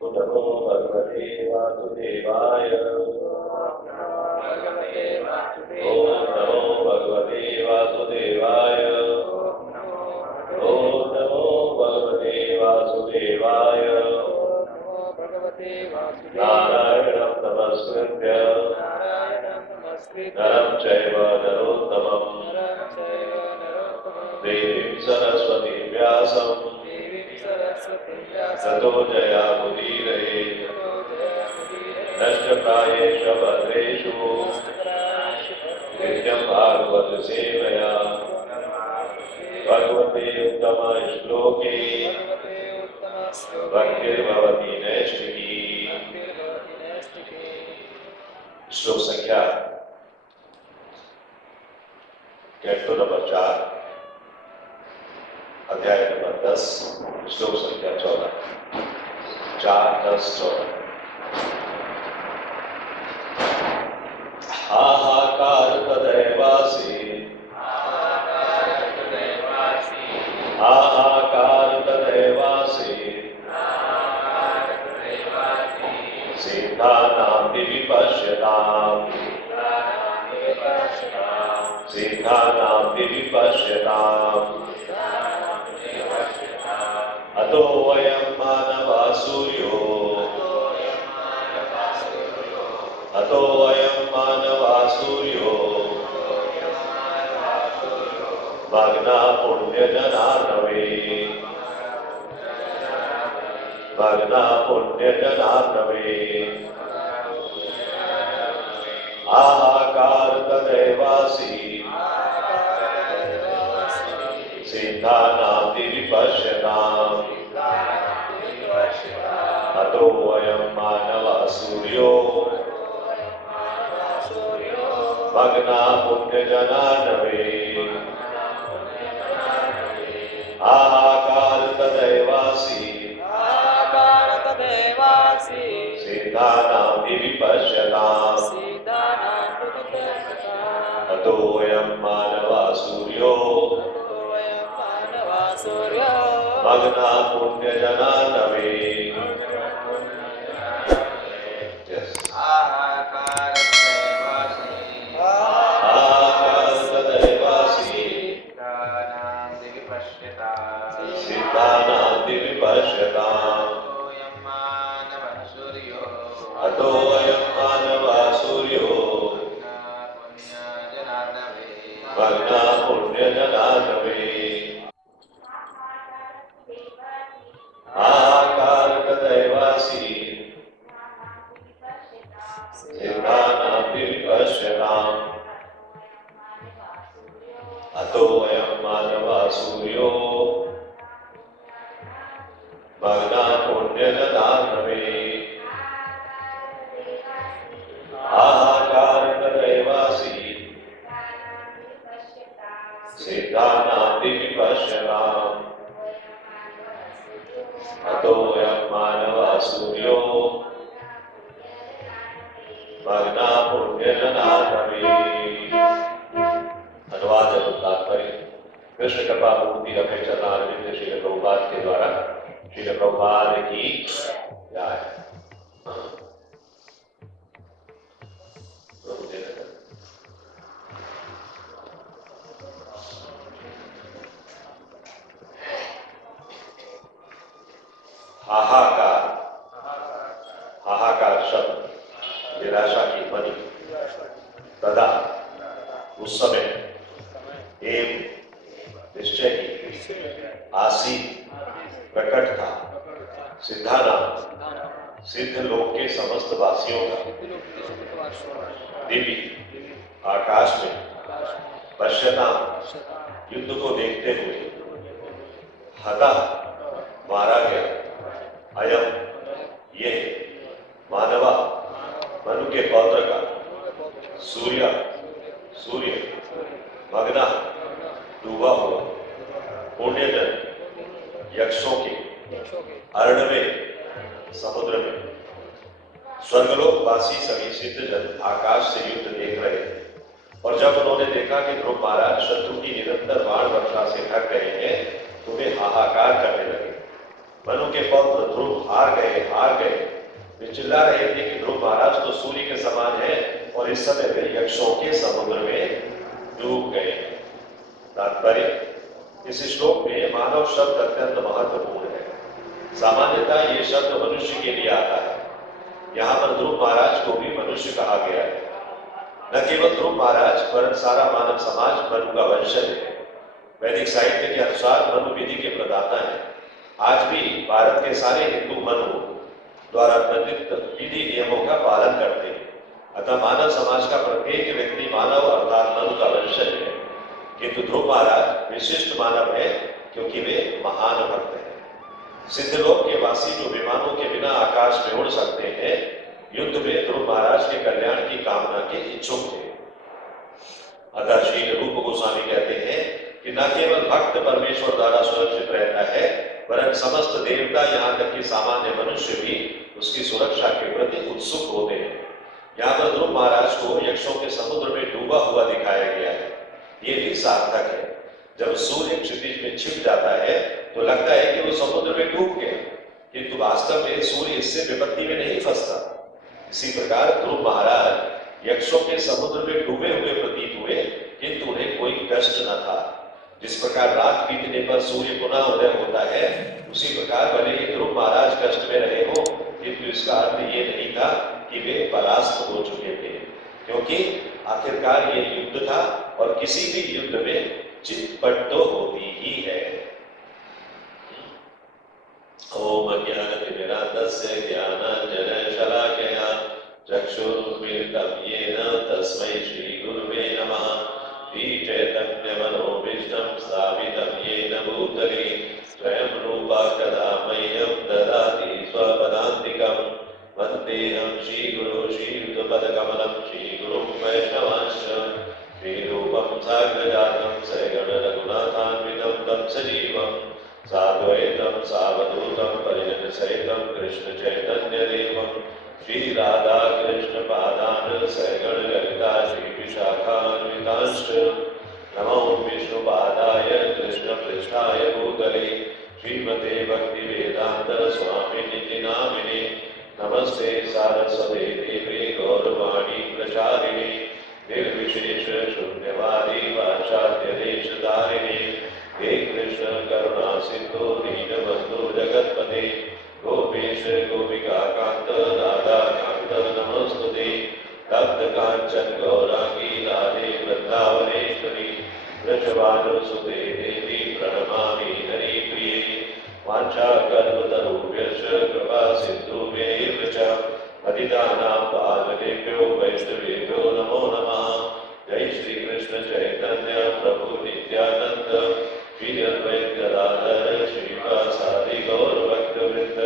नमो भगवते वासुदेवाय। ओम नमो भगवते वासुदेवाय। ओम नमो भगवते वासुदेवाय। नारायणं नमस्कृत्य नरं चैव नरोत्तमं देवीं सरस्वतीं व्यासं ततो जयामुदीरये। नष्टप्रायेष भद्रेषु नित्यं भागवत सेवया भगवते उत्तम श्लोके भक्तिर्भवति नैष्ठिकी। श्लोक संख्या कैंटो नंबर 4 अध्याय नंबर 10 श्लोक संख्या 14 4, 10, 14। हाहाकार तदैवासि हाहाकार तदैवासि सिद्धानां विपश्यताम् सिद्धानां विपश्यताम् अतो वयं मानवा सूर्यो अतो वयं मानवा सूर्यो भग्ना पुण्यजनार्णवे भग्ना पुण्यजनार्णवे हाहाकार तदैवासि सिद्धानां विपश्यताम् अतो वयं मानवा सूर्यो भग्ना पुण्यजनार्णवे हाहाकार तदैवासि सिद्धानां विपश्यताम् अतो वयं मानवा सूर्यो भग्ना पुण्यजनार्णवे। सिद्धानां विपश्यताम् अतो वयं मानवा सूर्यो भग्ना पुण्यजनार्णवे हाहाकार तदैवासि सिद्धानां विपश्यताम् अतो वयं मानवा सूर्यो भग्ना पुण्यजनार्णवे हाहाकार तदैवासि सिद्धानां विपश्यताम् अतो वयं मानवा सूर्यो भग्ना पुण्यजनार्णवे। अनुवाद एवं तात्पर्य। कृष्ण कृपा मूर्ति रमेश चरणारविंद श्रील प्रभुपाद के द्वारा श्रील प्रभुपाद की जय। हाहाकार हाहाकार शब्द निराशा की ध्वनि। तदा उस समय एवं निश्चय ही आसी प्रकट था सिद्धानाम सिद्ध लोक के समस्त वासियों का दिव्य आकाश में पश्यताम युद्ध को देखते हुए हता मारा गया अयम ये मानवा मनु के पौत्र का सूर्य सूर्य मग्ना डूबा हुआ पुण्यजन यक्षों के अरण में समुद्र में स्वर्गलोकवासी सभी सिद्ध जन आकाश से युद्ध देख रहे थे। और जब उन्होंने देखा कि ध्रुव महाराज शत्रु की निरंतर बाण वर्षा से ढक रहे हैं तो वे हाहाकार करने लगे। मनु के पौत्र ध्रुव हार गए। वे चिल्ला रहे थे कि ध्रुव महाराज तो सूर्य के समान है और इस समय वे यक्षों के समुद्र में डूब गए। तात्पर्य, इस श्लोक में मानव शब्द अत्यंत महत्वपूर्ण है। सामान्यतः ये शब्द मनुष्य के लिए आता है। यहाँ पर ध्रुव महाराज को भी मनुष्य कहा गया है। न केवल ध्रुव महाराज वरन सारा मानव समाज मनु का वंशज है। वैदिक साहित्य के अनुसार मनु विधि के प्रदाता है। आज भी भारत के सारे हिंदू मनु द्वारा प्रदत्त विधि नियमों का पालन करते हैं। अतः मानव समाज का प्रत्येक व्यक्ति मानव अर्थात मनु का वंशज है। किंतु ध्रुव महाराज विशिष्ट मानव है क्योंकि वे महान भक्त हैं। सिद्धलोक के वासी जो विमानों के बिना आकाश में उड़ सकते हैं, युद्ध में ध्रुव महाराज के कल्याण की कामना के इच्छुक थे। अतः श्री रूप गोस्वामी कहते हैं कि न केवल भक्त परमेश्वर द्वारा सुरक्षित रहता है, वरन समस्त देवता यहाँ तक कि सामान्य मनुष्य भी उसकी सुरक्षा के प्रति उत्सुक होते हैं। यहाँ पर ध्रुव महाराज को यक्षों के समुद्र में डूबा हुआ दिखाया गया है। ये भी सार्थक है। जब सूर्य क्षितिज में छिप जाता है तो लगता है कि वो समुद्र में डूब गया, किंतु वास्तव में सूर्य इससे विपत्ति में नहीं फंसता। इसी प्रकार ध्रुव महाराज यक्षों के समुद्र में डूबे हुए प्रतीत हुए, किंतु उन्हें कोई कष्ट न था। जिस प्रकार रात बीतने पर सूर्य पुनः उदय होता है, उसी प्रकार भले ही ध्रुव महाराज कष्ट में रहे हो, किंतु इसका अर्थ ये नहीं था कि वे परास्त हो चुके थे, क्योंकि आखिरकार ये युद्ध था और किसी भी युद्ध में चितपट तो होती ही है। ओम अज्ञानतिमिरान्धस्य ज्ञानाञ्जनशलाकया चक्षुरुन्मीलितं येन तस्मै श्रीगुरुवे नमः। श्रीचैतन्यमनोभीष्टं स्थापितं येन भूतले स्वयं रूपा कदा मह्यं ददाति स्वपदान्तिकं। वन्देऽहं श्रीगुरो श्रीयुतपदकमलं श्रीगुरुं वैष्णवांश्च। श्रीरूपं साग्रजातं सगण रघुनाथान्वितं तं सजीवम् साद्वैतं सावधूतं परिजनसहितं कृष्ण चैतन्यदेवं। श्री राधा कृष्ण पादान सगण ललिता श्री विशाखान्वितांश्च। नमो विष्णुपादाय कृष्ण पृष्ठाय भूतले श्रीमते भक्ति वेदांत स्वामिनिधि नामिने। नमस्ते सारस्वते देवे गौरवाणी प्रचारिणे निर्विशेष शून्यवादी पाश्चात्य देशधारिणे। हे कृष्ण करुणा सिंधु दीनबंधु जगत्पते गोपेश गोपिका कांत राधा कांत नमोस्तुते। तप्त कांचन गौरांगी राधे वृंदावनेश्वरी वृषभानुसुते देवी प्रणमामि हरिप्रिये। वाञ्छाकल्पतरुभ्यश्च कृपा सिन्धुभ्यैव च पतितानां पावनेभ्यो वैष्णवेभ्यो नमो नमः। जय श्री कृष्ण चैतन्य प्रभु नित्यानंद श्री अद्वैत गदाधर श्रीवासादि गौर भक्तवृंद।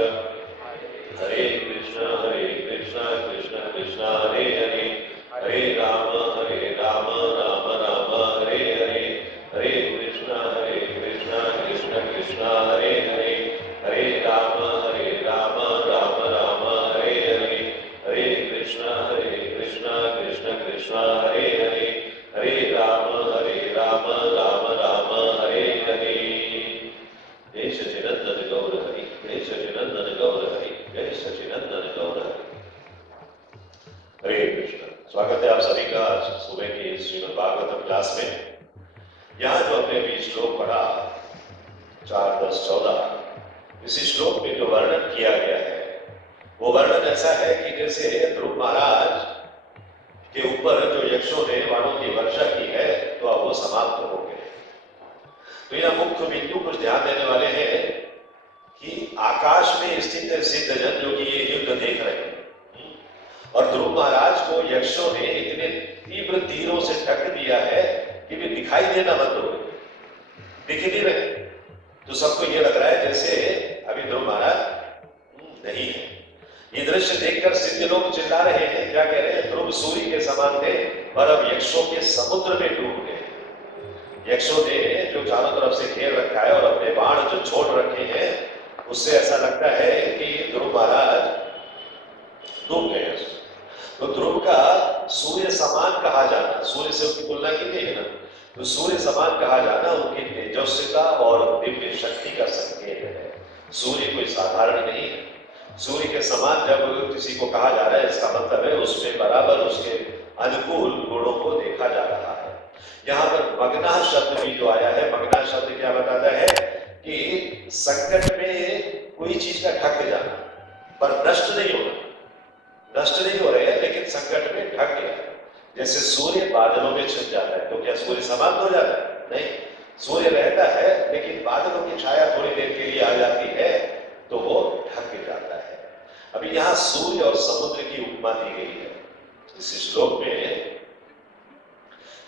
हरे कृष्ण कृष्ण कृष्ण हरे हरे, हरे राम राम राम हरे हरे, हरे कृष्ण कृष्ण कृष्ण हरे हरे, हरे राम राम राम हरे हरे, हरे कृष्ण कृष्ण कृष्ण हरे हरे, हरे राम राम राम हरे हरे। जय सच्चिदानंद गौर हरि, जय सच्चिदानंद गौर हरि, जय सच्चिदानंद गौर हरि। हरे कृष्ण। स्वागत है आप सभी का आज सुबह की श्रीमद् भागवतम क्लास में। यहाँ जो हमने भी श्लोक पढ़ा 4, 10, 14, इसी श्लोक में जो वर्णन किया गया है वो वर्णन ऐसा है कि जैसे ध्रुव महाराज के ऊपर जो यक्षों ने बाणों की वर्षा की है तो अब वो समाप्त हो गए। तो यह मुख्य बिंदु कुछ ध्यान देने वाले हैं कि आकाश में स्थित सिद्धजन जो कि ये युद्ध देख रहे हैं और ध्रुव महाराज को यक्षों ने इतने तीव्र तीरों से ढक दिया है कि वे दिखाई देना बंद हो गए, दिख ही नहीं रहे। तो सबको ये लग रहा है जैसे अभी ध्रुव महाराज नहीं है। ये दृश्य देखकर सिद्ध लोग चिल्ला रहे हैं, क्या कह रहे हैं? ध्रुव सूर्य के समान थे पर अब यक्षों के समुद्र में डूब गए। यक्षों ने जो चारों तरफ से घेर रखा है और अपने बाण जो छोड़ रखे हैं उससे ऐसा लगता है कि ध्रुव महाराज डूब गए। तो ध्रुव का सूर्य समान कहा जाना, सूर्य से उसकी तुलना की गई है ना, तो सूर्य समान कहा जाना उनकी तेजस्विता और दिव्य शक्ति का संकेत है। सूर्य कोई साधारण नहीं है। सूर्य के समान जब किसी को कहा जा रहा है, इसका मतलब है उसमें बराबर उसके अनुकूल गुणों को देखा जा रहा है। यहाँ पर मग्ना शब्द भी जो आया है, मग्ना शब्द क्या बताता है कि संकट में कोई चीज का ढक जाना, पर नष्ट नहीं होना। नष्ट नहीं हो रहे हैं लेकिन संकट में ढक गया। जैसे सूर्य बादलों में छिप जाता है तो क्या सूर्य समाप्त हो जाता है? नहीं, सूर्य रहता है लेकिन बादलों की छाया थोड़ी देर के लिए आ जाती है तो वो ढक जाता है। अभी यहाँ सूर्य और समुद्र की उपमा दी गई है इस श्लोक में।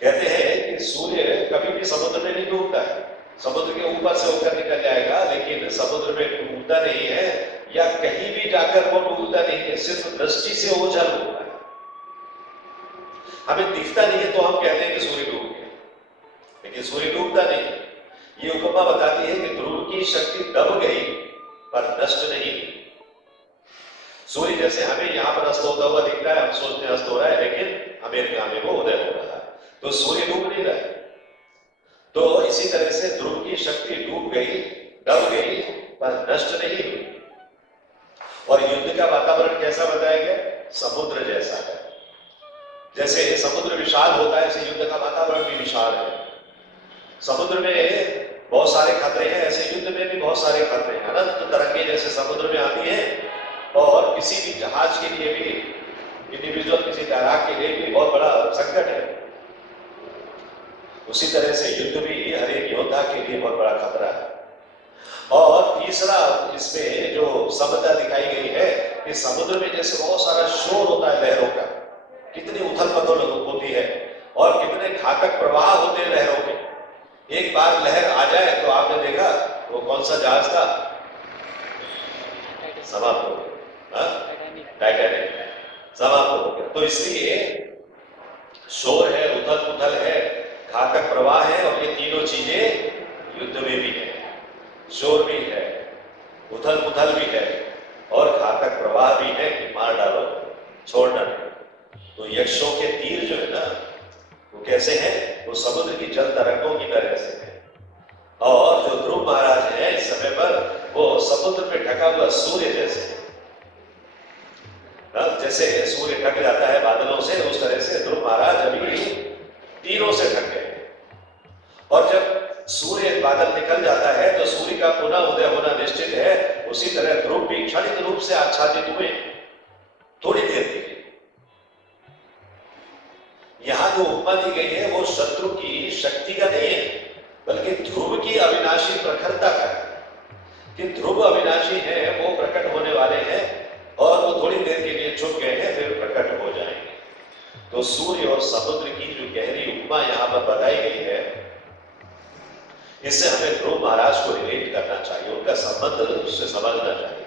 कहते हैं कि सूर्य कभी भी समुद्र में नहीं डूबता है, समुद्र के ऊपर से होकर निकल जाएगा, लेकिन समुद्र में डूबता नहीं है या कहीं भी जाकर वो डूबता नहीं है, सिर्फ दृष्टि से ओझल होता है। हमें दिखता नहीं है तो हम कहते हैं कि सूर्य डूब गया, लेकिन सूर्य डूबता नहीं। ये उपमा बताती है कि ध्रुव की शक्ति दब गई पर नष्ट नहीं। सूर्य जैसे हमें यहाँ पर अस्त होता हुआ दिख रहा है, हम सोचते हैं अस्त हो रहा है, लेकिन अमेरिका में वो उदय हो रहा है, तो सूर्य डूब नहीं रहा है। तो इसी तरह से ध्रुव की शक्ति डूब गई, दब गई, पर नष्ट नहीं हुई। और युद्ध का वातावरण कैसा बताया गया? समुद्र जैसा है। जैसे समुद्र विशाल होता है, ऐसे युद्ध का वातावरण भी विशाल है। समुद्र में बहुत सारे खतरे हैं, ऐसे युद्ध में भी बहुत सारे खतरे हैं। अनंत तरंगे जैसे समुद्र में आती हैं, और किसी भी जहाज के लिए भी, इंडिविजुअल किसी तैराक के लिए भी बहुत बड़ा संकट है। उसी तरह से युद्ध भी हर एक योद्धा के लिए बहुत बड़ा खतरा है। और तीसरा इसमें जो समता दिखाई गई है कि समुद्र में जैसे बहुत सारा शोर होता है लहरों का, कितनी उथल पुथल होती है और कितने घातक प्रवाह होते हैं लहरों के। एक बार लहर आ जाए तो आपने देखा वो कौन सा जहाज था, समाप्त हो गया, टाइटैनिक समाप्त हो गया। तो इसलिए शोर है, उथल पुथल है, घातक प्रवाह है, और ये तीनों चीजें युद्ध में भी है। शोर भी है, उथल पुथल भी है, और घातक प्रवाह भी है कि मार डालो, छोड़ना नहीं। तो यक्षों के तीर जो है ना, वो कैसे हैं? वो समुद्र की जल तरंगों की तरह से है। और जो ध्रुव महाराज है इस समय पर, वो समुद्र पे ढका हुआ सूर्य जैसे है। जैसे सूर्य ढक जाता है बादलों से, उस तरह से ध्रुव महाराज अभी तीरों से ढक गए। और जब सूर्य बादल निकल जाता है तो सूर्य का पुनः उदय होना निश्चित है। उसी तरह ध्रुव भी क्षणिक रूप से आच्छादित हुए थोड़ी देर के लिए। यहां जो उपमा दी गई है वो शत्रु की शक्ति का नहीं है, बल्कि ध्रुव की अविनाशी प्रखरता का है। कि ध्रुव अविनाशी है, वो प्रकट होने वाले हैं, और वो थोड़ी देर के लिए छुप गए हैं, फिर प्रकट हो जाएंगे। तो सूर्य और समुद्र की जो गहरी उपमा यहां पर बताई गई है, इससे हमें ध्रुव महाराज को रिलेट करना चाहिए, उनका संबंध उससे समझना चाहिए।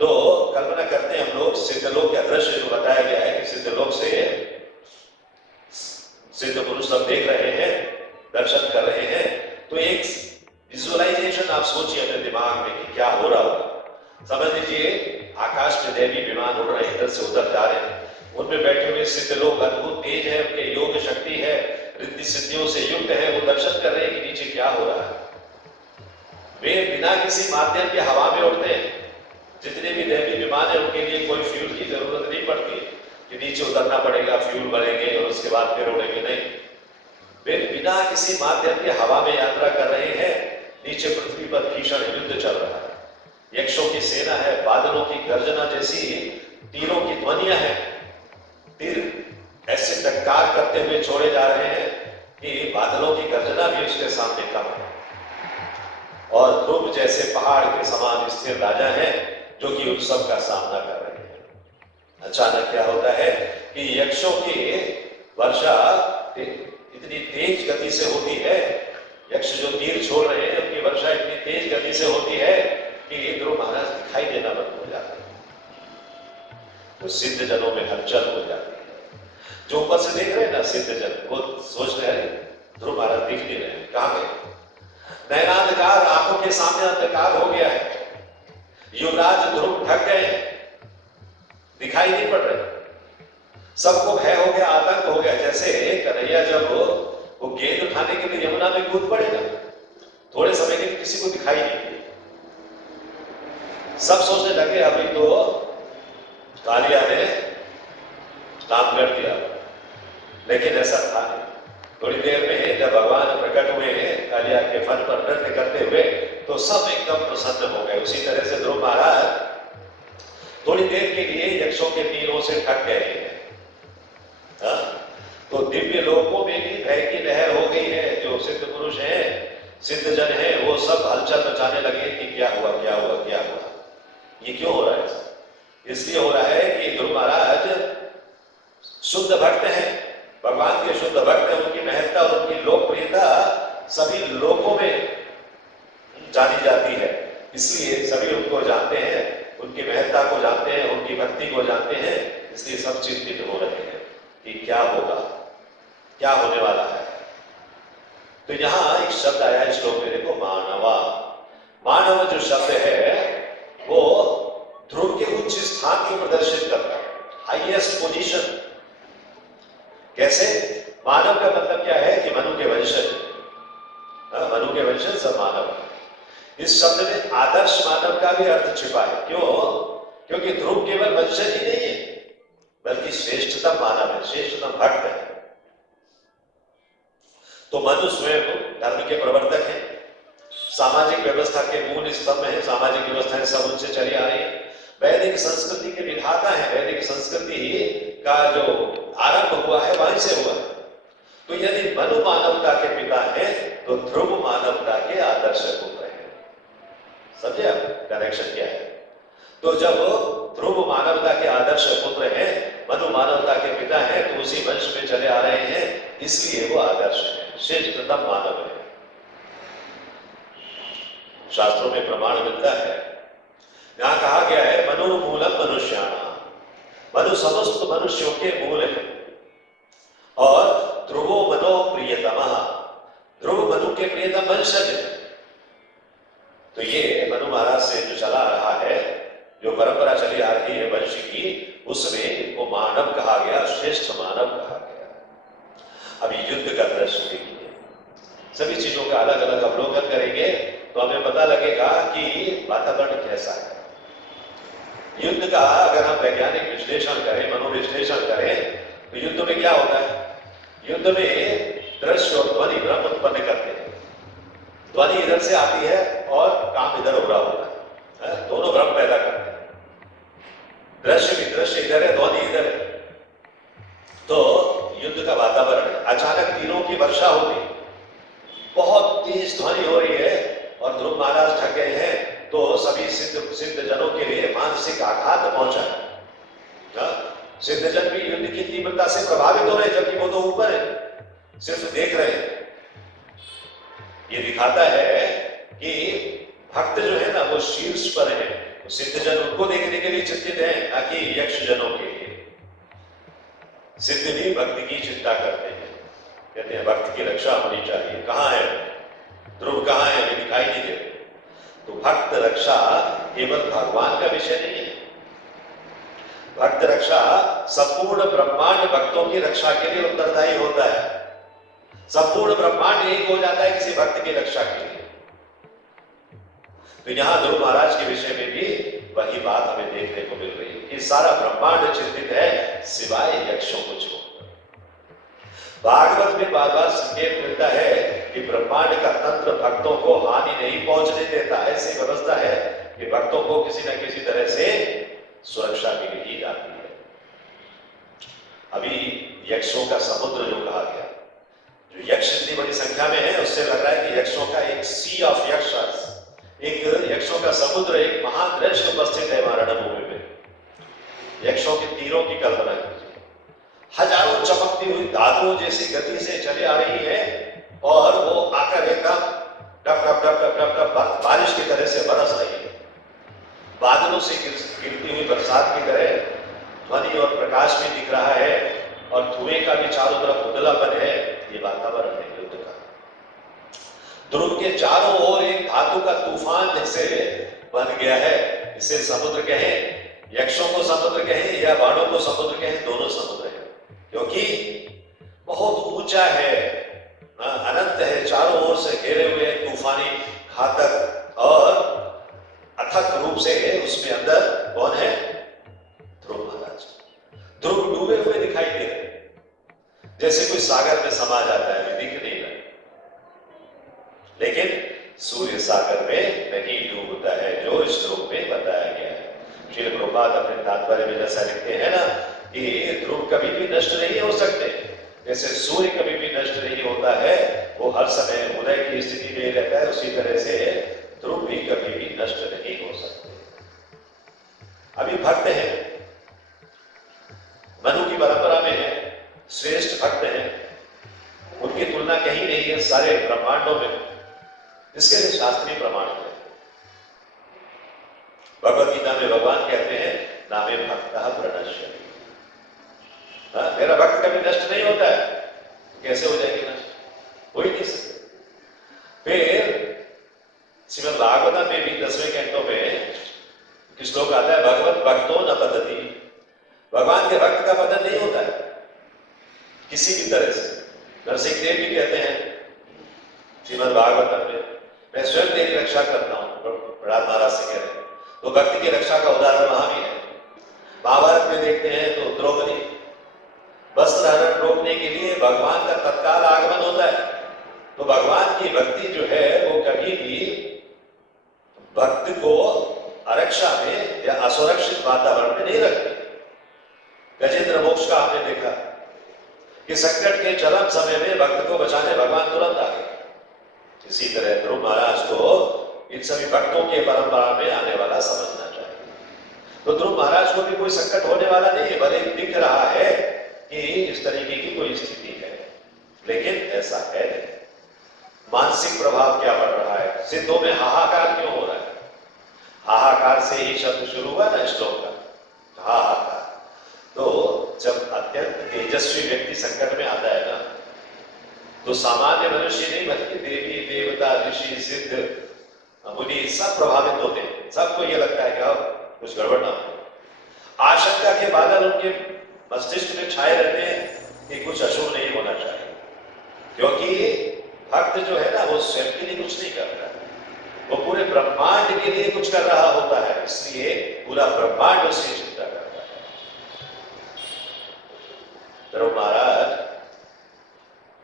तो कल्पना करते हैं हम लोग, सिद्धलोक का दृश्य जो बताया गया है कि सिद्धलोक से सिद्ध पुरुष सब देख रहे हैं, दर्शन कर रहे हैं, तो एक विजुअलाइजेशन आप सोचिए अपने दिमाग में कि क्या हो रहा होगा। समझ लीजिए आकाश में देवी विमान उड़ रहे हैं, इधर से उधर जा रहे हैं, उनमें बैठे हुए सिद्ध लोग अद्भुत तेज है, उनके योग शक्ति है, रिद्धि सिद्धियों से युक्त है, वो दर्शन कर रहे हैं कि नीचे क्या हो रहा है। वे बिना किसी माध्यम के हवा में उड़ते हैं। जितने भी दैवी विमान है उनके लिए कोई फ्यूल की जरूरत नहीं पड़ती कि नीचे उतरना पड़ेगा, फ्यूल भरेंगे और उसके बाद फिर उड़ेंगे, नहीं। वे बिना किसी माध्यम के हवा में यात्रा कर रहे हैं। नीचे पृथ्वी पर भीषण युद्ध चल रहा है, यक्षों की सेना है, बादलों की गर्जना जैसी तीरों की ध्वनियां हैं, तीर ऐसे टक्कार करते हुए छोड़े जा रहे हैं कि बादलों की गर्जना भी उसके सामने कम है। और ध्रुव जैसे पहाड़ के समान स्थिर राजा हैं जो कि उन सब का सामना कर रहे हैं। अचानक क्या होता है कि यक्षों की वर्षा इतनी तेज गति से होती है, यक्ष जो तीर छोड़ रहे हैं उनकी वर्षा इतनी तेज गति से होती है कि ध्रुव महाराज दिखाई देना बंद हो जाते हैं। तो सिद्ध जनों में हलचल हो जाती है। जो ऊपर से देख रहे हैं ना सिद्ध जन, वो सोच रहे हैं ध्रुव महाराज दिख नहीं रहे, कहां गए? नयनांधकार, आंखों के सामने अंधकार हो गया है, युवराज ध्रुव ढक गए, दिखाई नहीं पड़ रहे। सबको भय हो गया, आतंक हो गया। जैसे कन्हैया जब वो गेंद उठाने के लिए यमुना में कूद पड़े ना, थोड़े समय के लिए किसी को दिखाई नहीं दिया, सब सोचने लगे अभी तो कालिया ने काम कर दिया, लेकिन ऐसा था नहीं। थोड़ी देर में जब भगवान प्रकट हुए कालिया के फन पर नृत्य करते हुए तो सब एकदम प्रसन्न हो गए। उसी तरह से ध्रुव महाराज थोड़ी देर के लिए यक्षों के तीरों से थक गए हैं। तो दिव्य लोकों में भी भय की लहर हो गई है। जो सिद्ध पुरुष हैं, सिद्ध जन हैं, वो सब हलचल मचाने लगे कि क्या हुआ क्या हुआ क्या हुआ। ये क्यों हो रहा है? इसलिए हो रहा है कि ध्रुव महाराज शुद्ध भक्त हैं, भगवान के शुद्ध भक्त हैं। उनकी महत्ता और उनकी लोकप्रियता सभी लोगों में जानी जाती है, इसलिए सभी उनको जानते हैं, उनकी महत्ता को जानते हैं, उनकी भक्ति को जानते हैं। इसलिए सब चिंतित हो रहे हैं कि क्या होगा, क्या होने वाला है। तो यहां एक शब्द आया इस श्लोक में, देखो, मानवा। मानव जो शब्द है वो ध्रुव के उच्च स्थान को प्रदर्शित करता है, हाईएस्ट पोजीशन। कैसे? मानव का मतलब क्या है कि मनु के वंशज, मनु के वंशज सब मानव। इस शब्द में आदर्श मानव का भी अर्थ छिपा है। क्यों? क्योंकि ध्रुव केवल वंशज ही नहीं है, बल्कि श्रेष्ठतम मानव है, श्रेष्ठतम भक्त है। तो मनु स्वयं धर्म के प्रवर्तक हैं, सामाजिक व्यवस्था के मूल स्तंभ हैं। सामाजिक व्यवस्थाएं सब उनसे चली आ रही है। वैदिक संस्कृति के विधाता है। वैदिक संस्कृति का जो आरंभ हुआ है वहीं से हुआ। तो यदि मनु मानवता के पिता है तो ध्रुव मानवता के आदर्श पुत्र है। समझे आप डायरेक्शन क्या है? तो जब ध्रुव मानवता के आदर्श पुत्र हैं, मनु मानवता के पिता हैं, तो उसी वंश में चले आ रहे हैं, इसलिए वो आदर्श है, श्रेष्ठतम मानव है। शास्त्रों में प्रमाण मिलता है। यहां कहा गया है मनु मूलम मनुष्याणाम, मनु समस्त मनुष्यों के मूल है। और ध्रुवो मनो प्रियतमः, ध्रुव मनु के प्रियतम वंशज है। तो ये मनु महाराज से जो चला रहा है, जो परंपरा चली आ रही है वंश की, उसमें इनको मानव कहा गया, श्रेष्ठ मानव कहा गया। अभी युद्ध का दृश्य देखिए, सभी चीजों का अलग अलग अवलोकन करेंगे तो हमें पता लगेगा कि वातावरण कैसा है। युद्ध का अगर हम वैज्ञानिक विश्लेषण करें, मनोविश्लेषण करें, तो युद्ध में क्या होता है? युद्ध में दृश्य और ध्वनि भ्रम उत्पन्न करते हैं। ध्वनि इधर से आती है और काम इधर हो रहा होता है, दोनों भ्रम पैदा करते हैं। दृश्य इधर है, ध्वनि इधर है। तो युद्ध का वातावरण, अचानक तीरों की वर्षा होती, बहुत तेज ध्वनि हो रही है और ध्रुव महाराज थक गए हैं, तो सभी सिद्ध जनों के लिए मानसिक आघात पहुंचा। सिद्ध जन भी युद्ध की तीव्रता से प्रभावित हो रहे हैं, जबकि वो तो ऊपर है, सिर्फ देख रहे हैं। ये दिखाता है कि भक्त जो है ना, वो शीर्ष पर है। सिद्ध जन उनको देखने के लिए चिंतित है, ना कि यक्ष जनों के लिए। सिद्ध भी भक्ति की चिंता करते हैं, कहते हैं भक्त की रक्षा होनी चाहिए। कहां है ध्रुव, कहां है, ये दिखाई नहीं देते। तो भक्त रक्षा केवल भगवान का विषय नहीं है। भक्त रक्षा संपूर्ण ब्रह्मांड भक्तों की रक्षा के लिए उत्तरदायी होता है। संपूर्ण ब्रह्मांड एक हो जाता है किसी भक्त की रक्षा के लिए। तो यहां ध्रुव महाराज के विषय में भी वही बात हमें देखने को मिल रही है कि सारा ब्रह्मांड चिंतित है सिवाय यक्षों को छोड़कर। भागवत में बार बार संकेत मिलता है कि ब्रह्मांड का तंत्र भक्तों को हानि नहीं पहुंचने देता। ऐसी व्यवस्था है कि भक्तों को किसी न किसी तरह से सुरक्षा मिल ही जाती है। अभी यक्षों का समुद्र जो कहा गया, जो यक्ष इतनी बड़ी संख्या में है, उससे लग रहा है कि यक्षों का एक सी ऑफ यक्षस, एक यक्षों का समुद्र, एक महान दृश्य उपस्थित है रणभूमि में। यक्षों के तीरों की कल्पना कीजिए, हजारों चमकती हुई धातुओं जैसी गति से चली आ रही है और वो आकर एकदम टप टप टप टप टप टप बारिश की तरह से बरस रही है। बादलों से गिरती हुई बरसात की तरह ध्वनि और प्रकाश भी दिख रहा है और धुएं का भी चारों तरफ उजलापन है। ये वातावरण है युद्ध का। ध्रुव के चारों ओर एक धातु का तूफान जैसे बन गया है। इसे समुद्र कहें, यक्षों को समुद्र कहें या बाणों को समुद्र कहें, दोनों समुद्र है, क्योंकि बहुत ऊंचा है, अनंत है, चारों ओर से घेरे हुए तूफानी घातक और अथक रूप से उस सूर्य सागर में नहीं डूबता है, जो श्लोक में बताया गया है। श्री प्रभुपाद अपने तात्पर्य में जैसा लिखते हैं ना कि ध्रुव कभी भी नष्ट नहीं हो सकते, जैसे सूर्य कभी भी नष्ट नहीं होता है, वो हर समय उदय की स्थिति में रहता है, उसी तरह से ध्रुव भी कभी भी नष्ट नहीं हो सकते। अभी भक्त हैं, मनु की परंपरा में है, श्रेष्ठ भक्त हैं, उनकी तुलना कहीं नहीं है सारे ब्रह्मांडों में, इसके लिए शास्त्रीय प्रमाण है। भगवत गीता में भगवान कहते हैं नामे भक्तः प्रणश्यति, मेरा भक्त कभी नष्ट नहीं होता है, कैसे हो जाएगी नष्ट? हो ही नहीं सकते। फिर श्रीमद् भागवतम में भी 10वें कैंटो में श्लोक आता है, भगवत भक्तो न पतति, भगवान के भक्त का पतन नहीं होता है किसी भी तरह से। नरसिंह देव भी कहते हैं श्रीमद् भागवतम में, मैं स्वयं तेरी रक्षा करता हूं, प्रहलाद महाराज से कह रहे हैं। तो भक्ति की रक्षा का उदाहरण वहां भी है। महाभारत में देखते हैं तो द्रौपदी वस्त्र हरण रोकने के लिए भगवान का तत्काल आगमन होता है। तो भगवान की भक्ति जो है वो कभी भी भक्त को अरक्षा में या असुरक्षित वातावरण में नहीं रखती। गजेंद्र मोक्ष का आपने देखा कि संकट के चरम समय में भक्त को बचाने भगवान तुरंत आ गए। इसी तरह ध्रुव महाराज को इन सभी भक्तों के परंपरा में आने वाला समझना चाहिए। तो ध्रुव महाराज को भी कोई संकट होने वाला नहीं है, भले दिख रहा है कि इस तरीके की कोई स्थिति है, लेकिन ऐसा है नहीं। मानसिक प्रभाव क्या पड़ रहा है, सिद्धों में हाहाकार क्यों हो रहा है? हाहाकार से ही शब्द शुरू हुआ ना श्लोक का, हाहाकार। तो जब अत्यंत तेजस्वी व्यक्ति संकट में आता है ना, तो सामान्य मनुष्य नहीं बल्कि देवी देवता ऋषि सिद्ध मुनि सब प्रभावित होते हैं। सबको यह लगता है कि अब कुछ गड़बड़ ना हो। आशंका के बादल उनके मस्तिष्क में छाए रहते हैं कि कुछ अशुभ नहीं होना चाहिए, क्योंकि भक्त जो है ना वो स्वयं के लिए कुछ नहीं कर रहा है, वो पूरे ब्रह्मांड के लिए कुछ कर रहा होता है, इसलिए पूरा ब्रह्मांड उसकी चिंता करता है। ध्रुव महाराज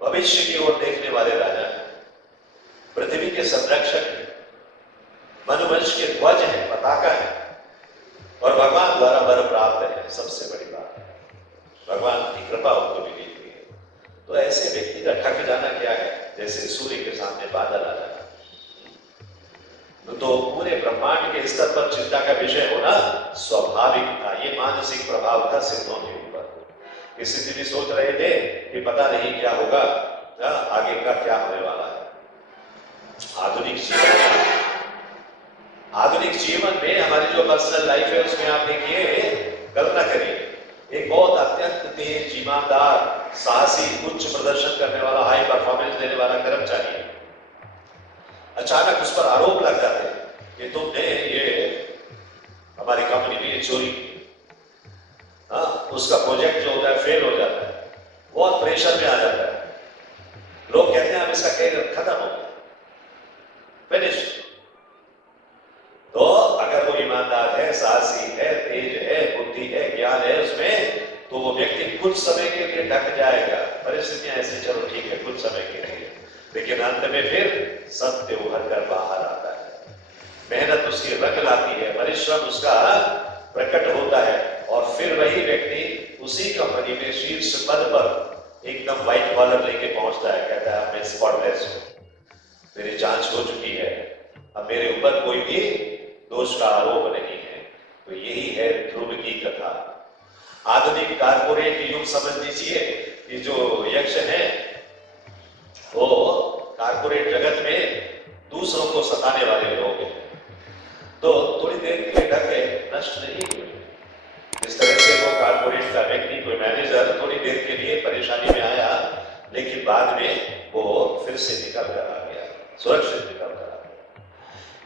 भविष्य की ओर देखने वाले राजा, पृथ्वी के संरक्षक हैं, मनुवंश के ध्वज है, पताका है, और भगवान द्वारा वर प्राप्त है। सबसे बड़ी बात है भगवान की कृपा उनको मिली हुई है। तो ऐसे व्यक्ति का ठग जाना क्या है, जैसे सूर्य के सामने बादल आ जाना। तो पूरे ब्रह्मांड के स्तर पर चिंता का विषय होना स्वाभाविक था। ये मानसिक प्रभाव था सिद्धों के ऊपर। किसी भी सोच रहे थे कि पता नहीं क्या होगा, आगे का क्या होने वाला है। आधुनिक जीवन में हमारी जो पर्सनल लाइफ है उसमें आप देखिए, कल्पना करिए, एक बहुत अत्यंत तेज, ईमानदार, साहसी, उच्च प्रदर्शन करने वाला, हाई परफॉर्मेंस देने वाला कर्मचारी है, अचानक उस पर आरोप लग जाते हैं कि तुमने ये हमारी कंपनी में ये चोरी की। उसका प्रोजेक्ट जो होता है फेल हो जाता है, बहुत प्रेशर में आ जाता है, लोग कहते हैं अब इसका कैरियर खत्म हो गया, फिनिश। तो अगर वो ईमानदार है, साहसी है, तेज है, बुद्धि है, ज्ञान है उसमें, तो वो व्यक्ति कुछ समय के लिए ढक जाएगा। परिस्थितियां ऐसे, चलो ठीक है कुछ समय के लिए, लेकिन अंत में फिर सत्य उभर कर बाहर आता है। मेहनत उसकी रंग लाती है, परिश्रम उसका प्रकट होता है, और फिर वही व्यक्ति उसी कंपनी में शीर्ष पद पर एकदम व्हाइट कॉलर लेके पहुंचता है, कहता है मैं स्पॉटलेस हूं, मेरी जांच हो चुकी है, अब मेरे ऊपर कोई भी दोष का आरोप नहीं है। तो यही है ध्रुव की कथा। आधुनिक कारपोरेट युग समझ लीजिए कि जो यक्ष है वो कारपोरेट जगत में दूसरों को सताने वाले लोग हैं। तो थोड़ी देर के लिए ढके, नष्ट नहीं हुए। इस तरह से वो कारपोरेट का व्यक्ति, कोई मैनेजर थोड़ी देर के लिए परेशानी में आया, लेकिन बाद में वो फिर से निकल कर आ गया, सुरक्षित निकल कर आ गया।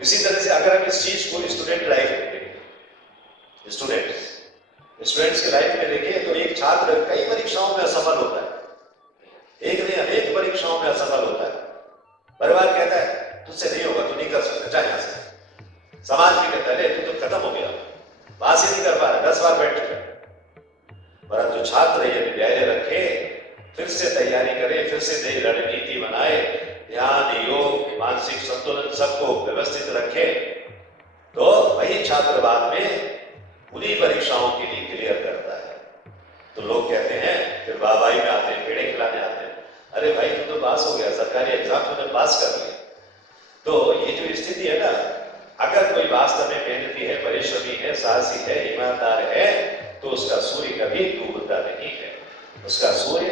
इसी तरह से अगर हम इस चीज को स्टूडेंट लाइफ में देखें, स्टूडेंट्स की लाइफ में देखें, तो एक छात्र कई परीक्षाओं में असफल होता है, एक नहीं अनेक परीक्षाओं में असफल होता है। परिवार कहता है तुझसे नहीं होगा, तू नहीं कर सकता, जा यहां से। समाज भी कहता है तू तो खत्म हो गया, पास ही नहीं कर पा रहा, 10 बार बैठ चुका। परंतु छात्र यदि धैर्य रखे, फिर से तैयारी करे, फिर से नई रणनीति बनाए, ध्यान, योग, मानसिक मानसिक संतुलन सबको व्यवस्थित रखे, तो वही छात्र बाद में उन्हीं परीक्षाओं के लिए क्लियर करता है। तो लोग कहते हैं, फिर वाहवाही में आते हैं, पेड़े खिलाने आते हैं, अरे भाई तुम तो पास हो गया, सरकारी एग्जाम तुमने पास कर लिया। तो ये जो स्थिति है ना, अगर कोई वास्तव में मेहनती है, परिश्रमी है, साहसी है, ईमानदार है, तो उसका सूर्य कभी डूबता नहीं है। उसका सूर्य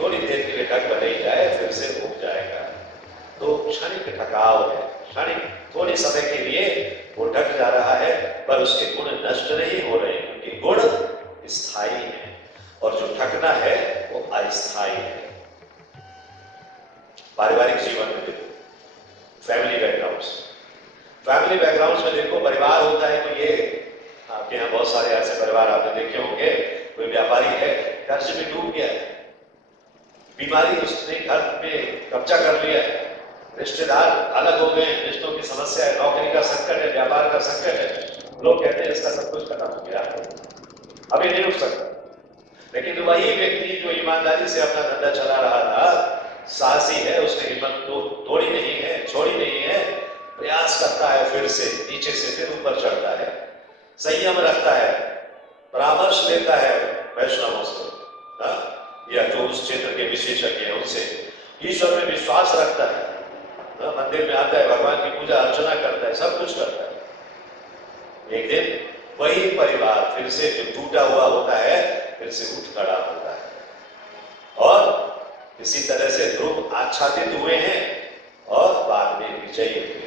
थोड़ी देर के लिए ढक नहीं जाए, फिर से उग जाएगा। तो क्षणिक ठकाव है, क्षणिक थोड़े समय के लिए वो ढक जा रहा है, पर उसके गुण नष्ट नहीं हो रहे, उनके गुण स्थायी है, और जो ढकना है वो अस्थायी है। पारिवारिक जीवन में देखो, फैमिली बैकग्राउंड्स में देखो, परिवार होता है तो ये आपके यहाँ बहुत सारे ऐसे परिवार आपने देखे होंगे, कोई व्यापारी है, कर्ज में डूब गया है, बीमारी उसने घर में कब्जा कर लिया है, रिश्तेदार अलग हो गए, रिश्तों की समस्या है, नौकरी का संकट है, व्यापार का संकट है, लोग कहते हैं इसका सब कुछ खत्म हो गया, अभी नहीं उठ सकता। लेकिन वही व्यक्ति जो ईमानदारी से अपना धंधा चला रहा था, साहसी है, उसने हिम्मत तो तोड़ी नहीं है, छोड़ी नहीं है, प्रयास करता है, फिर से नीचे से फिर ऊपर चढ़ता है, संयम रखता है, परामर्श लेता है वैष्णवों से, या जो उस क्षेत्र के विशेषज्ञ हैं उनसे, ईश्वर में विश्वास रखता है, मंदिर में आता है, भगवान की पूजा अर्चना करता है, सब कुछ करता है। एक दिन वही परिवार फिर से जो टूटा हुआ होता है, फिर से उठ खड़ा होता है, और इसी तरह से ध्रुव आच्छादित हुए हैं और बाद में विजयी हुए।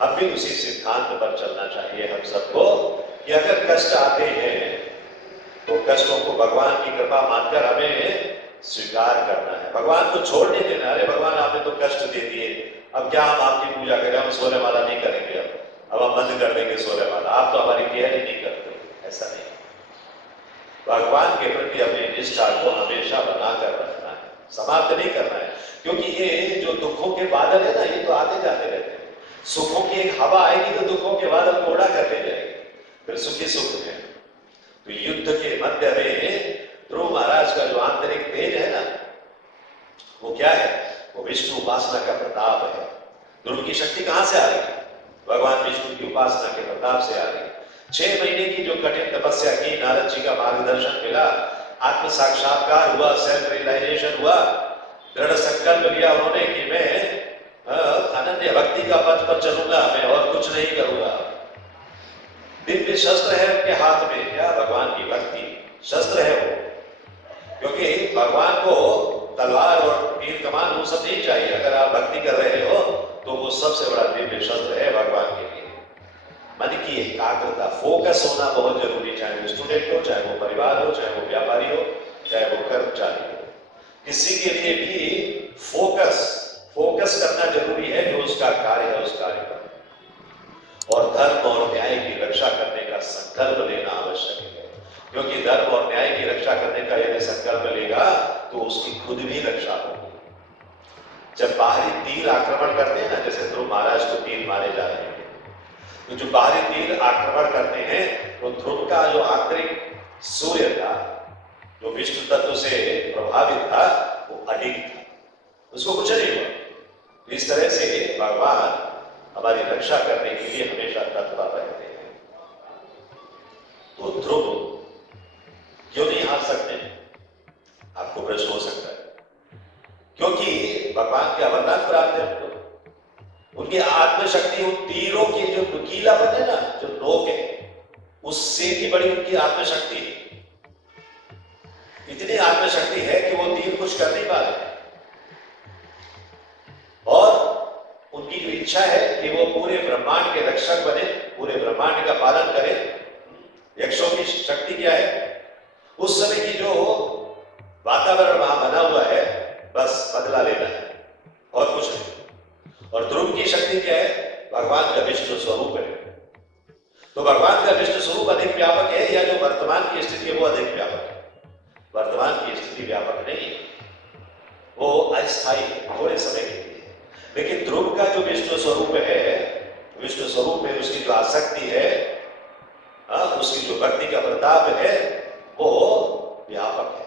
हम भी उसी सिद्धांत पर चलना चाहिए हम सबको, कि अगर कष्ट आते हैं तो कष्टों को भगवान की कृपा मानकर हमें स्वीकार करना है, भगवान को छोड़ नहीं देना। अरे भगवान आपने तो कष्ट दे दिए, अब क्या हम आपकी पूजा करें, हम सोने वाला नहीं करेंगे, अब हम बंद कर देंगे सोने वाला, आप तो हमारी केयर ही नहीं करते। ऐसा नहीं, भगवान के प्रति अपनी निष्ठा को हमेशा बनाकर रखना है, समाप्त नहीं करना है, क्योंकि ये जो दुखों के बादल है ना, ये तो आते जाते रहते हैं। सुखों की एक हवा आएगी तो दुखों के बादल को उड़ा कर ले जाएगी, फिर सुखी सुख है। तो युद्ध के मध्य में ध्रुव महाराज का जो आंतरिक तेज है ना, वो क्या है, वो विष्णु उपासना का प्रताप है। ध्रुव की शक्ति कहां से आ रही है, भगवान विष्णु की उपासना के प्रताप से आ रही है। 6 महीने की जो कठिन तपस्या की, नारद जी का मार्गदर्शन मिला, आत्म साक्षात्कार हुआ, सेल्फ रियलाइजेशन हुआ, दृढ़ संकल्प लिया उन्होंने कि मैं अनन्य भक्ति का पथ पर चलूंगा, मैं और कुछ नहीं करूंगा। दिव्य शस्त्र है उनके हाथ में, क्या, भगवान की भक्ति शस्त्र है वो, क्योंकि भगवान को तलवार और तीर कमान वो सब नहीं चाहिए। अगर आप भक्ति कर रहे हो तो वो सबसे बड़ा दिव्य शस्त्र है भगवान के लिए। मन की एकाग्रता, फोकस होना बहुत जरूरी, चाहे वो स्टूडेंट हो, चाहे वो परिवार हो, चाहे वो व्यापारी हो, चाहे वो कर्मचारी हो, किसी के लिए भी फोकस करना जरूरी है, जो उसका कार्य है उस कार्य पर। और धर्म और न्याय की रक्षा करने का संकल्प लेना आवश्यक है, क्योंकि धर्म और न्याय की रक्षा करने का यदि संकल्प लेगा तो उसकी खुद भी रक्षा होगी। जब बाहरी तीर आक्रमण करते हैं ना, जैसे ध्रुव महाराज को तीर मारे जा रहे हैं, तो जो बाहरी तीर आक्रमण करते हैं, तो ध्रुव का जो आंतरिक सूर्य था, जो विष्णु तत्व से प्रभावित था, वो अधिक था, उसको कुछ नहीं हुआ। इस तरह से भगवान हमारी रक्षा करने के लिए हमेशा तत्पर रहते हैं। तो ध्रुव क्यों नहीं हार सकते, आपको प्रश्न हो सकता है। क्योंकि भगवान के अवरदान प्राप्त है उनको, उनकी आत्मशक्ति, उन तीरों की जो नुकीलापन है ना, जो नोक है, उससे भी बड़ी उनकी आत्मशक्ति है। इतनी आत्मशक्ति है कि वो तीर कुछ कर नहीं पा रहे, और उनकी जो इच्छा है कि वो पूरे ब्रह्मांड के रक्षक बने, पूरे ब्रह्मांड का पालन करें। यक्षों की शक्ति क्या है, उस समय की जो वातावरण वहां बना हुआ है, बस बदला लेना है और कुछ नहीं। और ध्रुव की शक्ति क्या है, भगवान का विष्णु स्वरूप है। तो भगवान का विष्णु स्वरूप अधिक व्यापक है, या जो वर्तमान की स्थिति है वो अधिक व्यापक है? वर्तमान की स्थिति व्यापक नहीं है, वो अस्थायी है, थोड़े समय के लिए। लेकिन ध्रुव का जो विष्णु स्वरूप है, विष्णु स्वरूप में उसकी जो आसक्ति है, उसकी जो भक्ति का प्रताप है, वो व्यापक है।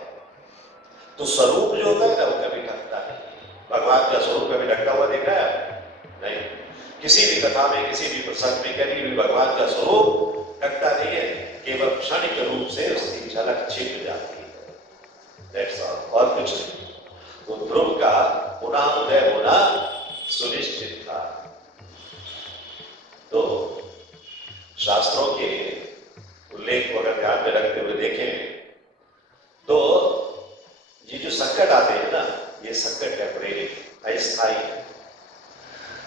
तो स्वरूप जो होता है ना, वो कभी ढकता नहीं। भगवान का स्वरूप कभी ढकता हुआ देखा है? नहीं, किसी भी कथा में, किसी भी प्रसंग में कभी भी भगवान का स्वरूप ढकता नहीं है, केवल क्षणिक रूप से उसकी झलक छिप जाती है। That's all, और कुछ नहीं। तो ध्रुव का पुनः उदय होना सुनिश्चित था। तो शास्त्रों के उल्लेख को अगर ध्यान में रखते हुए देखें तो ये जो संकट आते हैं ना, ये संकट टेम्परेरी, अस्थायी है।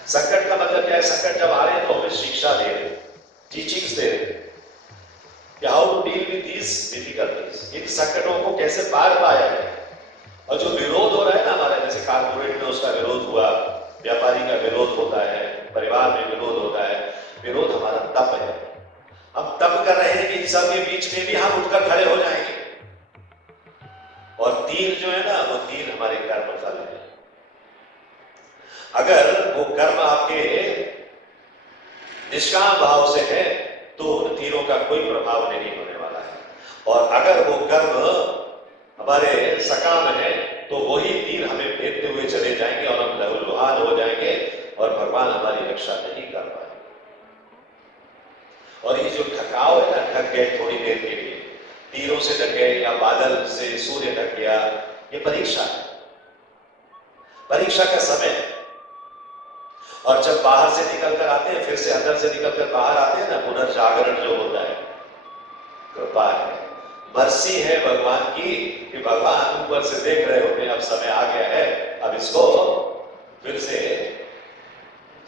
संकट का मतलब क्या है? संकट जब आ रहे हैं तो हमें शिक्षा दे रहे, टीचिंग्स दे रहे कि how to deal with these difficulties, इन संकटों को कैसे पार पाया जाए। और जो विरोध हो रहा है ना हमारा, जैसे कारपोरेट में उसका विरोध हुआ, व्यापारी का विरोध होता है, परिवार में विरोध होता है, विरोध हमारा तप है। हम तप कर रहे हैं कि इन सब के बीच में भी हम उठकर खड़े हो जाएंगे। और तीर जो है ना, वो तीर हमारे कर्म फल है। अगर वो कर्म आपके निष्काम भाव से है तो उन तीरों का कोई प्रभाव नहीं होने वाला है। और अगर वो कर्म हमारे सकाम है तो वही तीर हमें भेदते हुए चले जाएंगे और हम लहूलुहान हो जाएंगे और भगवान हमारी रक्षा नहीं कर पाएंगे। और ये जो थकाव है ना, थक गए थोड़ी देर के लिए, तीरों से ढक गए या बादल से सूर्य ढक गया, ये परीक्षा है, परीक्षा का समय। और जब बाहर से निकल कर आते हैं, फिर से अंदर से निकल कर बाहर आते हैं ना, पुनर्जागरण जो होता है, कृपा है, मर्सी है भगवान की कि भगवान ऊपर से देख रहे होते हैं अब समय आ गया है, अब इसको फिर से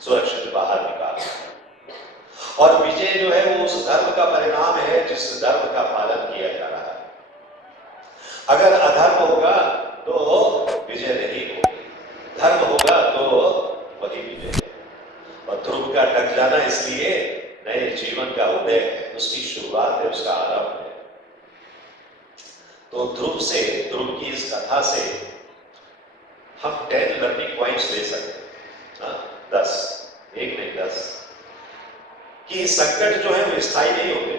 सुरक्षित बाहर निकालना। और विजय जो है वो उस धर्म का परिणाम है जिस धर्म का पालन किया जा रहा है। अगर अधर्म होगा तो विजय नहीं होगी, धर्म होगा तो वही विजय है। और ध्रुव का ढक जाना इसलिए नए जीवन का उदय है, उसकी शुरुआत है, उसका आरंभ है। तो ध्रुव से, ध्रुव की इस कथा से हम 10 लर्निंग पॉइंट्स ले सकते हैं, 10, एक नहीं 10, कि संकट जो है वो स्थायी नहीं होते,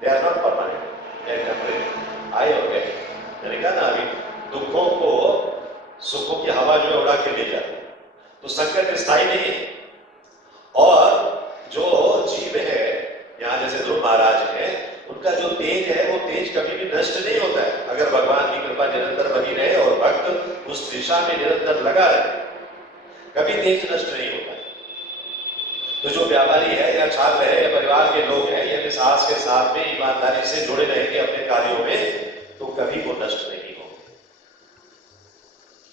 they are not permanent, they are temporary, आए और गए। मैंने कहा ना अभी, दुखों को सुखों की हवा जो है उड़ा के ले जाती है, तो संकट स्थायी नहीं है। और जो जीव है, यहां जैसे ध्रुव महाराज है, उनका जो तेज है वो तेज कभी भी नष्ट नहीं होता है, अगर भगवान की कृपा निरंतर बनी रहे और भक्त उस दिशा में निरंतर लगा रहे, कभी तेज नष्ट नहीं होता है। तो जो व्यापारी है या छात्र है या परिवार के लोग हैं, यदि साहस के साथ में ईमानदारी से जुड़े रहेंगे अपने कार्यों में, तो कभी वो नष्ट नहीं होंगे।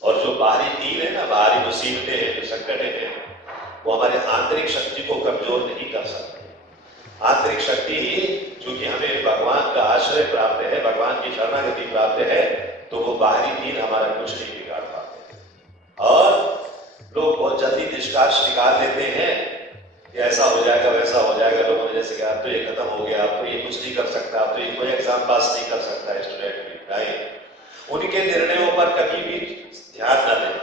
और जो बाहरी तीर है ना, बाहरी मुसीबतें हैं, जो संकट है, वो हमारे आंतरिक शक्ति को कमजोर नहीं कर सकते। आंतरिक शक्ति ही, चूंकि हमें भगवान का आश्रय प्राप्त है, भगवान की शरणागति प्राप्त है, तो वो बाहरी तीर हमारा कुछ नहीं बिगाड़ पाते। और लोग बहुत जल्दी निष्कर्ष निकाल लेते हैं कि ऐसा हो जाएगा, वैसा हो जाएगा। लोगों ने जैसे कहा, अब तो ये खत्म हो गया, अब तो ये कुछ नहीं कर सकता, अब तो ये कोई एग्जाम पास नहीं कर सकता है स्टूडेंट भी, नहीं। उनके निर्णयों पर कभी भी ध्यान न दें।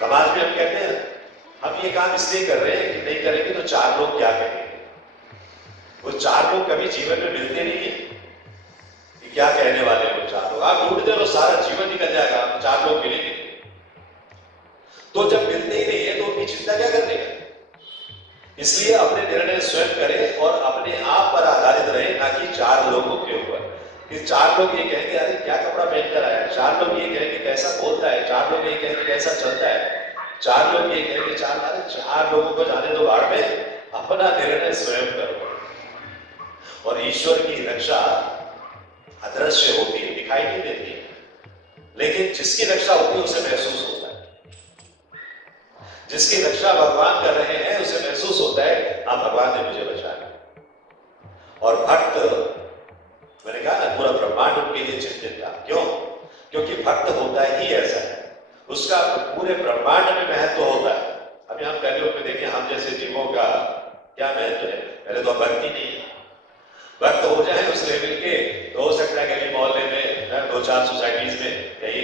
समाज में हम कहते हैं हम ये काम इसलिए कर रहे हैं कि नहीं करेंगे तो 4 लोग क्या कहेंगे। वो 4 लोग कभी जीवन में मिलते नहीं है कि क्या कहने वाले वो 4 लोग। आप ढूंढते हो सारा जीवन निकल जाएगा, आप 4 लोग मिलेंगे। तो जब मिलते ही नहीं है तो उनकी चिंता क्या करने का। इसलिए अपने निर्णय स्वयं करें और अपने आप पर आधारित रहे, ना कि 4 लोगों के ऊपर। कि 4 लोग ये कहेंगे अरे क्या कपड़ा पहनकर आया है, 4 लोग ये कहेंगे कैसा बोलता है, 4 लोग ये कहेंगे कैसा चलता है, 4 लोग ये कहेंगे 4 लोगों को जाने दो भाड़ में, अपना निर्णय स्वयं करो। और ईश्वर की रक्षा अदृश्य होती है, दिखाई नहीं देती है, लेकिन जिसकी रक्षा होती है उसे महसूस होता है। जिसकी रक्षा भगवान कर रहे हैं उसे महसूस होता है, हाँ भगवान ने मुझे बचाया। और भक्त, मैंने कहा ना पूरा ब्रह्मांड उनके लिए चिंतित था। क्यों? क्योंकि भक्त होता ही ऐसा है, उसका पूरे ब्रह्मांड में महत्व होता है। अभी हम कलियुग में देखिए, हम जैसे जीवों का क्या महत्व है। पहले तो भक्ति नहीं है, भक्त हो जाए उस लेवल के तो हो सकता है गली मोहल्ले में 2-4 सोसाइटीज में कहीं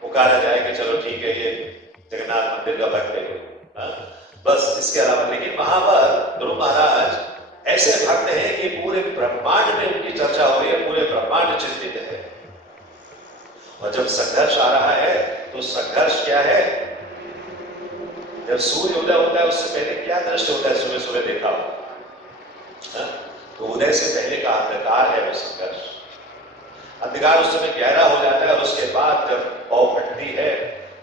पुकारा जाए कि चलो ठीक है ये जगन्नाथ मंदिर का भक्त है, बस इसके अलावा। लेकिन वहां पर ध्रुव महाराज ऐसे भक्त हैं कि पूरे ब्रह्मांड में उनकी चर्चा हो रही है, पूरे ब्रह्मांड चिंतित है। और जब संघर्ष आ रहा है तो संघर्ष क्या है, जब सूर्य उदय होता है उससे पहले क्या दृश्य होता है? सुबह सुबह देखा हो, तो उदय से पहले का अंधकार है वो संघर्ष। अंधकार उस समय गहरा हो जाता है और उसके बाद जब पौ फटती है,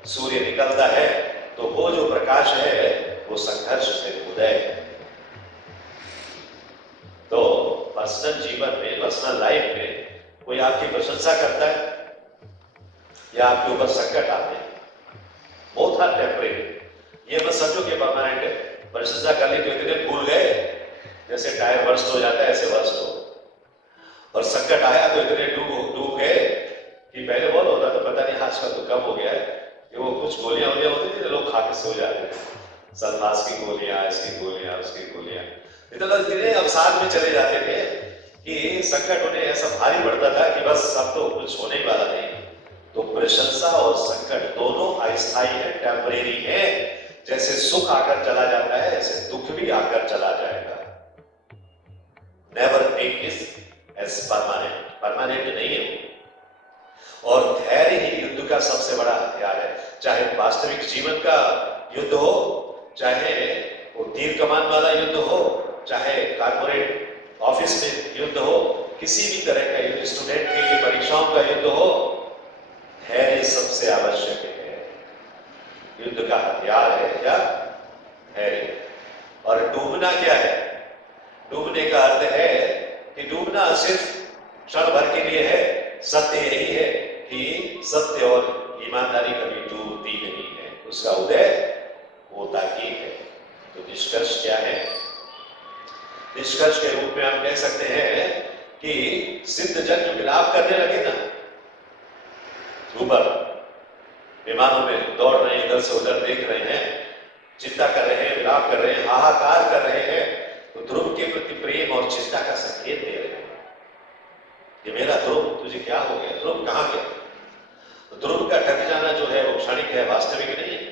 सूर्य निकलता है, तो वो जो प्रकाश है वो संघर्ष से उदय है। तो पर्सनल जीवन में, पर्सनल लाइफ में कोई आपकी प्रशंसा करता है या आपके ऊपर संकट आते हैं, बोथ आर टेम्परेरी। ये मत समझो कि परमानेंट है। प्रशंसा कर ली तो इतने भूल गए, जैसे टायर बर्स्ट हो जाता है ऐसे बर्स्ट हो, और संकट आया तो इतने डूब गए कि पहले बहुत होता तो पता नहीं आजकल तो कम हो गया है कि वो कुछ गोलियां होती थी लोग खा के सो जाते हैं, सल्फास की गोलियां, इसकी गोलियां, उसकी गोलियां, इतने अवसाद में चले जाते थे कि संकट उन्हें ऐसा भारी पड़ता था कि बस अब तो कुछ होने ही वाला नहीं। तो प्रशंसा और संकट दोनों अस्थायी है, टेम्परेरी है। जैसे सुख आकर चला जाता है ऐसे दुख भी आकर चला जाएगा। Never take it as permanent, permanent नहीं है वो। और धैर्य ही युद्ध का सबसे बड़ा हथियार है। चाहे वास्तविक जीवन का युद्ध हो, चाहे वो तीर कमान वाला युद्ध हो, चाहे कारपोरेट ऑफिस में युद्ध हो, किसी भी तरह का युद्ध, स्टूडेंट के लिए परीक्षाओं का युद्ध हो, धैर्य सबसे आवश्यक है। युद्ध का हथियार है क्या? धैर्य। और डूबना क्या है? डूबने का अर्थ है कि डूबना सिर्फ क्षण भर के लिए है। सत्य यही है कि सत्य और ईमानदारी कभी डूबती नहीं है, उसका उदय होता ही है। तो निष्कर्ष क्या है? निष्कर्ष के रूप में हम कह सकते हैं कि सिद्ध जन जो विलाप करने लगे ना, ऊपर विमानों में दौड़ रहे हैं, इधर से उधर देख रहे हैं, चिंता कर रहे हैं, विलाप कर रहे हैं, हाहाकार कर रहे हैं, तो ध्रुव के प्रति प्रेम और चिंता का संकेत दे रहे हैं कि मेरा ध्रुव, तुझे क्या हो गया? ध्रुव कहां गया? तो ध्रुव का ढक जाना जो है वो क्षणिक है, वास्तविक नहीं है।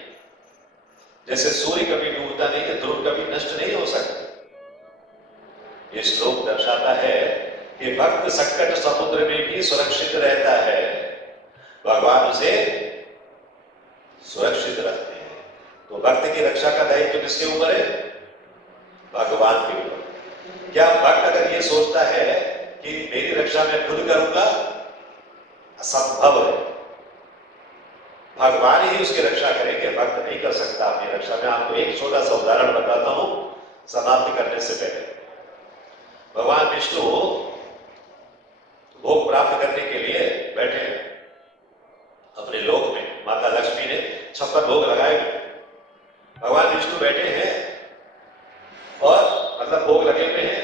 जैसे सूर्य कभी डूबता नहीं है, ध्रुव कभी नष्ट नहीं हो सकता। ये श्लोक दर्शाता है कि भक्त संकट समुद्र में भी सुरक्षित रहता है, भगवान उसे सुरक्षित रखते हैं। तो भक्त की रक्षा का दायित्व किसके ऊपर है? भगवान के ऊपर। क्या भक्त अगर ये सोचता है कि मेरी रक्षा मैं खुद करूंगा? असंभव है। भगवान ही उसकी रक्षा करेंगे, भक्त नहीं कर सकता अपनी रक्षा। मैं आपको एक छोटा सा उदाहरण बताता हूं समाप्ति करने से पहले। भगवान विष्णु भोग प्राप्त करने के लिए बैठे हैं अपने लोक में। माता लक्ष्मी ने 56 भोग लगाए। भगवान विष्णु बैठे हैं और मतलब भोग लगे हुए हैं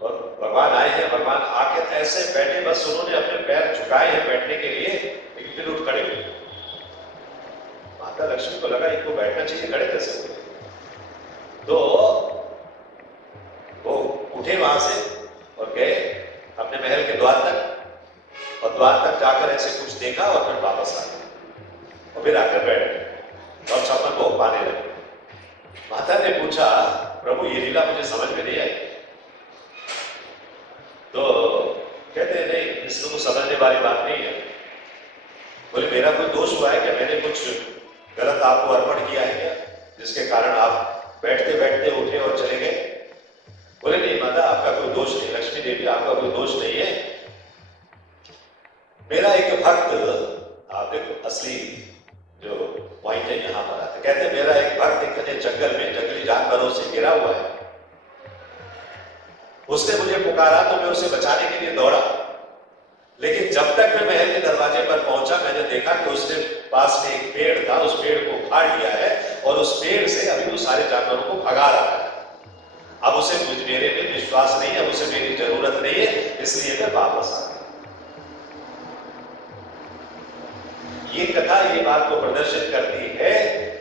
और भगवान आए हैं। भगवान आके ऐसे बैठे, बस उन्होंने अपने पैर झुकाए हैं बैठने के लिए, एक दिन उठ खड़े हुए। माता लक्ष्मी को लगा इनको बैठना चाहिए, खड़े कैसे हुए? तो वो उठे वहां से और गए अपने महल के द्वार तक, और द्वार तक जाकर ऐसे कुछ देखा और फिर वापस आ गए और फिर आकर बैठ गए और 56 भोग पाने लगे। माता ने पूछा, प्रभु ये लीला मुझे समझ में नहीं आई। तो कहते हैं नहीं, विष्णु को समझने वाली बात नहीं है। बोले मेरा कोई दोष हुआ है क्या? मैंने कुछ गलत आपको अर्पण किया है क्या, जिसके कारण आप बैठते बैठते उठे और चले गए? बोले नहीं माता, आपका कोई दोष नहीं, लक्ष्मी देवी आपका कोई दोष नहीं है। मेरा एक भक्त, आप देखो असली जो पॉइंट है यहां पर आता है। कहते मेरा एक भक्त इतने जंगल में जंगली जानवरों से घिरा हुआ है, उसने मुझे पुकारा तो मैं उसे बचाने के लिए दौड़ा, लेकिन जब तक मैं महल के दरवाजे पर पहुंचा मैंने देखा कि उसके पास में एक पेड़ था, उस पेड़ को उखाड़ लिया है और उस पेड़ से अभी वो सारे जानवरों को भगा रहा है। अब उसे मेरे में विश्वास नहीं है, उसे मेरी जरूरत नहीं है, इसलिए मैं वापस आ गया। ये कथा ये बात को प्रदर्शित करती है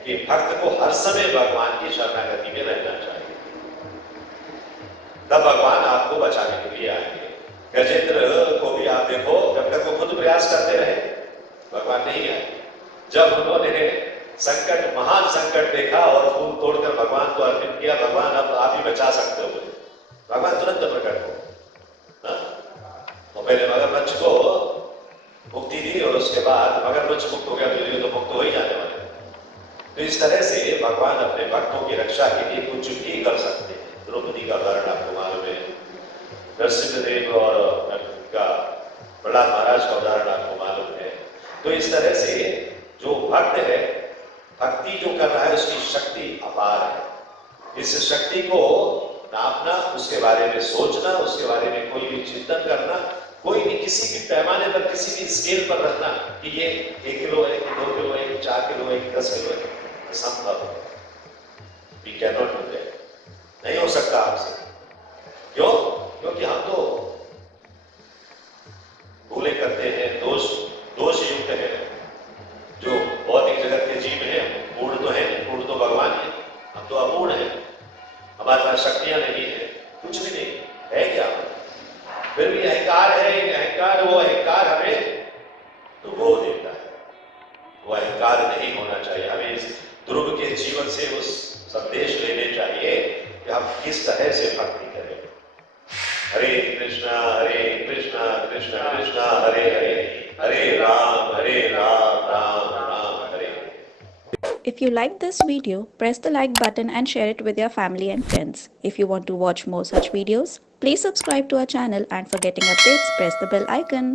कि भक्त को हर समय भगवान की शरणागति में रहना चाहिए, तब भगवान आपको बचाने के लिए आएंगे। गजेंद्र को भी आप देखो, जब तक वो खुद प्रयास करते रहे भगवान नहीं आए। जब उन्होंने संकट, महान संकट देखा और फूल तोड़कर भगवान को अर्पित किया, भगवान अब आप ही बचा सकते हो मुझे, भगवान तुरंत प्रकट हो। तो पहले मगरमच्छ को मुक्ति दी और उसके बाद मगरमच्छ मुक्त हो गया तो ये तो मुक्त हो ही जाने वाले। तो इस तरह से भगवान अपने भक्तों की रक्षा के लिए कुछ भी कर सकते हैं। द्रौपदी का वर्ण आपको मालूम है, नरसिंहदेव और का प्रहलाद महाराज का उदाहरण आपको मालूम है। तो इस तरह से जो भक्त है, भक्ति जो कर रहा है उसकी शक्ति अपार है। इस शक्ति को नापना, उसके बारे में सोचना, उसके बारे में कोई भी चिंतन करना, कोई भी किसी भी पैमाने पर, किसी भी स्केल पर रखना कि ये 1 किलो है, 2 किलो है, 4 किलो है, 10 किलो है, असंभव है। We can not do that, नहीं हो सकता आपसे। क्यों? क्योंकि हम तो भूले करते हैं, दोष युक्त है। जो भौतिक जगत के जीव हैं, पूर्ण तो है नहीं, पूर्ण तो भगवान है, हम तो अपूर्ण है, हमारे पास शक्तियां नहीं है, कुछ भी नहीं है। क्या फिर भी अहंकार है, अहंकार, वो अहंकार हमें डुबो देता है। वो अहंकार नहीं होना चाहिए। हमें इस ध्रुव के जीवन से वो संदेश लेने चाहिए कि हम किस तरह से भक्ति करें। हरे कृष्णा कृष्णा कृष्णा हरे हरे, हरे राम राम राम हरे। If you like this video, press the like button and share it with your family and friends. If you want to watch more such videos, please subscribe to our channel, and for getting updates, press the bell icon.